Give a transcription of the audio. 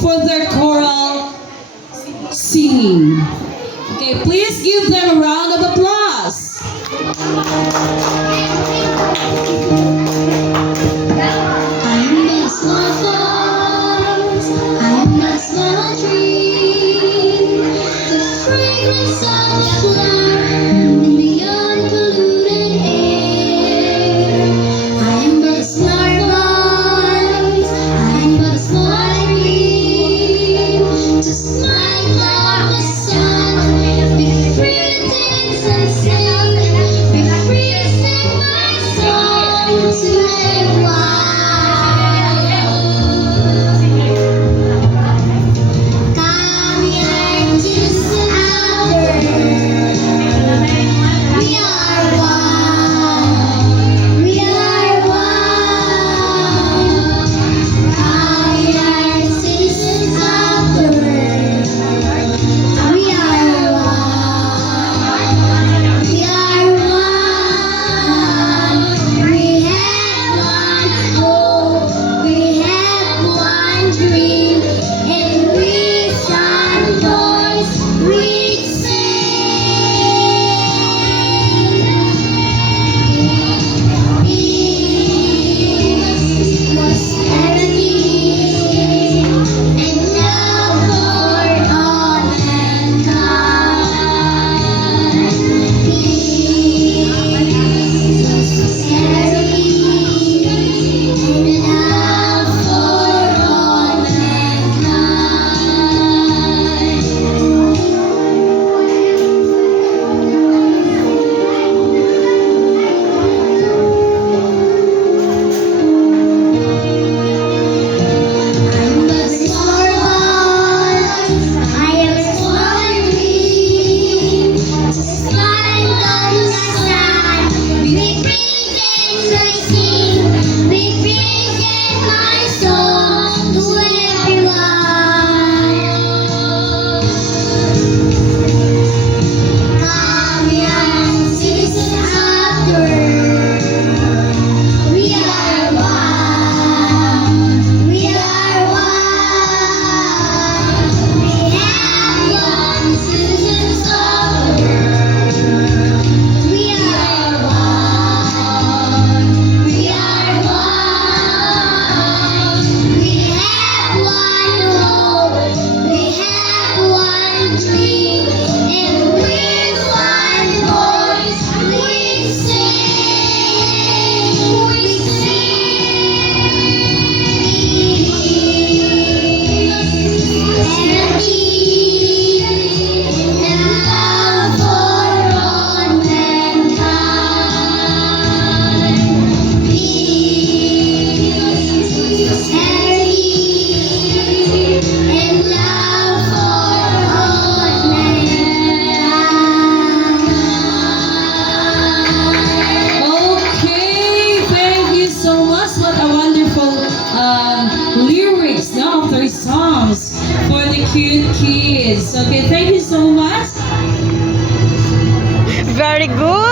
for their choral singing. Okay, please give them a round of applause. I'm a small forest, I'm a small tree. The fragrance of the flower in the unpolluted air. I'm but a small voice, I'm but a small tree. Just like the sun, be free to dance and sing, be free to sing my song to everyone. Kami ay just others. We are one. We are one. Kami ay citizens of the world. We are one. We are one. We have one hope. We have one dream. And with one voice we sing. Peace, prosperity, and love for all mankind. Peace, prosperity, and love for all I'm a small boy, I am a small tree. Just like the sun, we present my sing, we present my song to everyone. Kami ang citizens of the world. We are one. We are one. We have one citizens of the world. We are one. We are one. We have one hope. We have one dream. And with one voice we sing. We Okay, thank you so much. What a wonderful lyrics now of their songs for the cute kids. Okay, thank you so much. Very good.